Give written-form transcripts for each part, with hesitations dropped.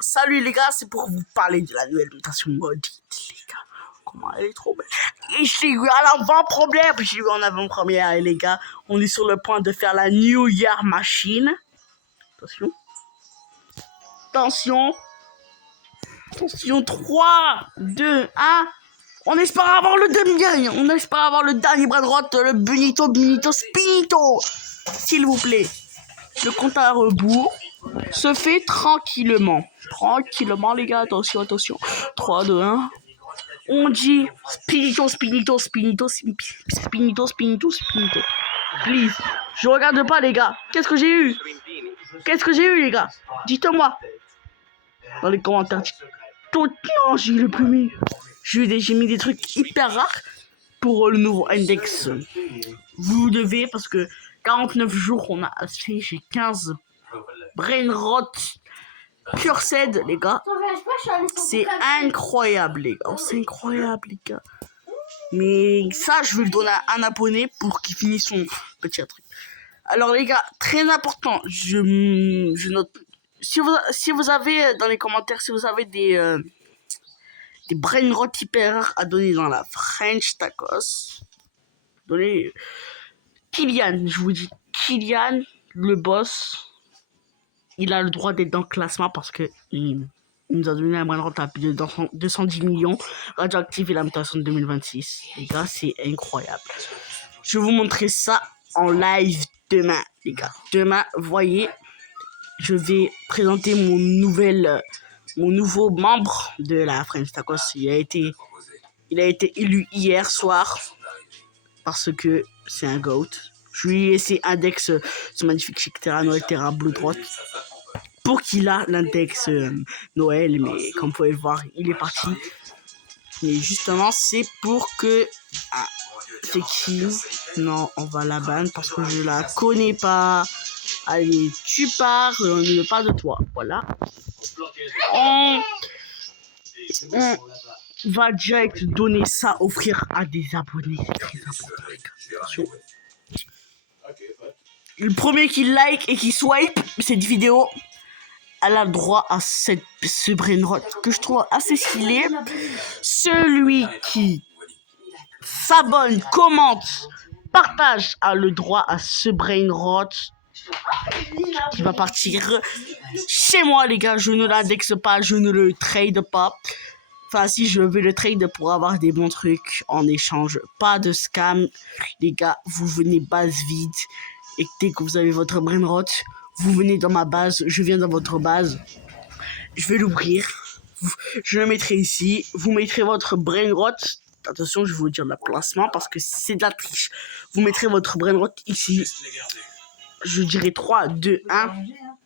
Salut les gars, c'est pour vous parler de la nouvelle mutation maudite, les gars. Comment elle est trop belle. Et je l'ai eu à l'avant-première, j'ai eu en avant-première, et les gars, on est sur le point de faire la New Year Machine. Attention. Attention. Attention, 3, 2, 1. On espère avoir le demi-gagne. On espère avoir le dernier bras droite, le Benito, Spinito. S'il vous plaît. Le compte à rebours se fait tranquillement. Tranquillement, les gars. Attention, attention. 3, 2, 1. On dit Spinito. Please. Je regarde pas, les gars. Qu'est-ce que j'ai eu, les gars? Dites-moi. Dans les commentaires. Non, j'ai le premier. J'ai mis des trucs hyper rares pour le nouveau index. Vous devez, parce que 49 jours, on a assez. J'ai 15 brain rot cursed, les gars. C'est incroyable, les gars. C'est incroyable, les gars. Mais ça, je vais le donner à un abonné pour qu'il finisse son petit truc. Alors, les gars, très important, je note. Si vous avez dans les commentaires, si vous avez des brain rot hyper rares à donner dans la French Tacos, donnez Kylian, je vous dis, Kylian, le boss, il a le droit d'être dans le classement parce que il nous a donné un brain rot à plus de 210 millions, radioactive et la mutation de 2026. Les gars, c'est incroyable. Je vais vous montrer ça en live demain, les gars. Demain, voyez, je vais présenter mon nouveau membre de la French Tacos. Il a été élu hier soir parce que c'est un GOAT. Je lui ai laissé index ce magnifique chic Terrano et Terra Blue droite pour qu'il a l'index Noël, mais comme vous pouvez le voir, il est parti. Mais justement, c'est pour que... Ah, c'est qui? Non, on va la ban parce que je la connais pas. Allez, tu pars, on ne parle de toi. Voilà. On va direct donner ça, offrir à des abonnés. C'est très important, les gars. Attention. Le premier qui like et qui swipe cette vidéo, elle a le droit à ce brain rot que je trouve assez stylé. Celui qui s'abonne, commente, partage a le droit à ce brain rot qui va partir chez moi, les gars. Je ne l'indexe pas, je ne le trade pas. Enfin, si je vais le trade pour avoir des bons trucs en échange. Pas de scam, les gars. Vous venez base vide. Et dès que vous avez votre brain rot, vous venez dans ma base. Je viens dans votre base. Je vais l'ouvrir. Je le mettrai ici. Vous mettrez votre brain rot. Attention, je vais vous dire le placement parce que c'est de la triche. Vous mettrez votre brain rot ici. Je dirais 3, 2, 1.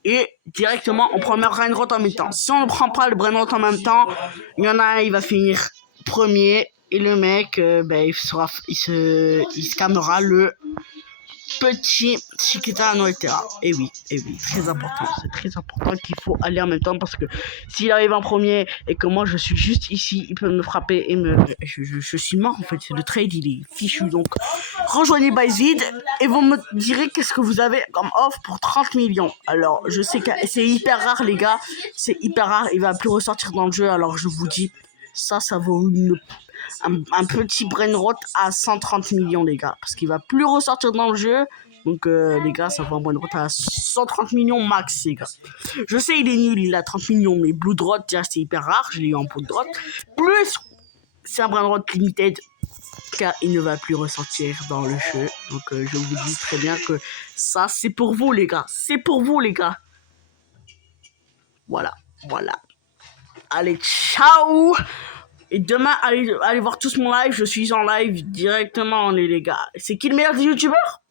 Et directement, on prend le brain rot en même temps. Si on ne prend pas le brain rot en même temps, il y en a un, il va finir premier. Et le mec, il scammera le petit Chiquita Noetera. Et oui, très important. C'est très important qu'il faut aller en même temps parce que s'il arrive en premier et que moi je suis juste ici, il peut me frapper et je suis mort en fait. C'est le trade, il est fichu. Donc rejoignez ByteVid et vous me direz qu'est-ce que vous avez comme offre pour 30 millions. Alors je sais que c'est hyper rare, les gars. C'est hyper rare. Il va plus ressortir dans le jeu. Alors je vous dis, ça vaut un petit brain rot à 130 millions, les gars, parce qu'il va plus ressortir dans le jeu. Donc les gars, ça vaut un brain rot à 130 millions max, les gars. Je sais, il est nul, il a 30 millions, mais blue drop, déjà c'est hyper rare. Je l'ai eu en pot de drop. Plus c'est un brain rot limited, car il ne va plus ressortir dans le jeu. Donc je vous dis très bien que ça c'est pour vous, les gars. C'est pour vous, les gars. Voilà. Allez, ciao. Et demain, allez voir tous mon live. Je suis en live directement, les gars. C'est qui le meilleur des youtubeurs?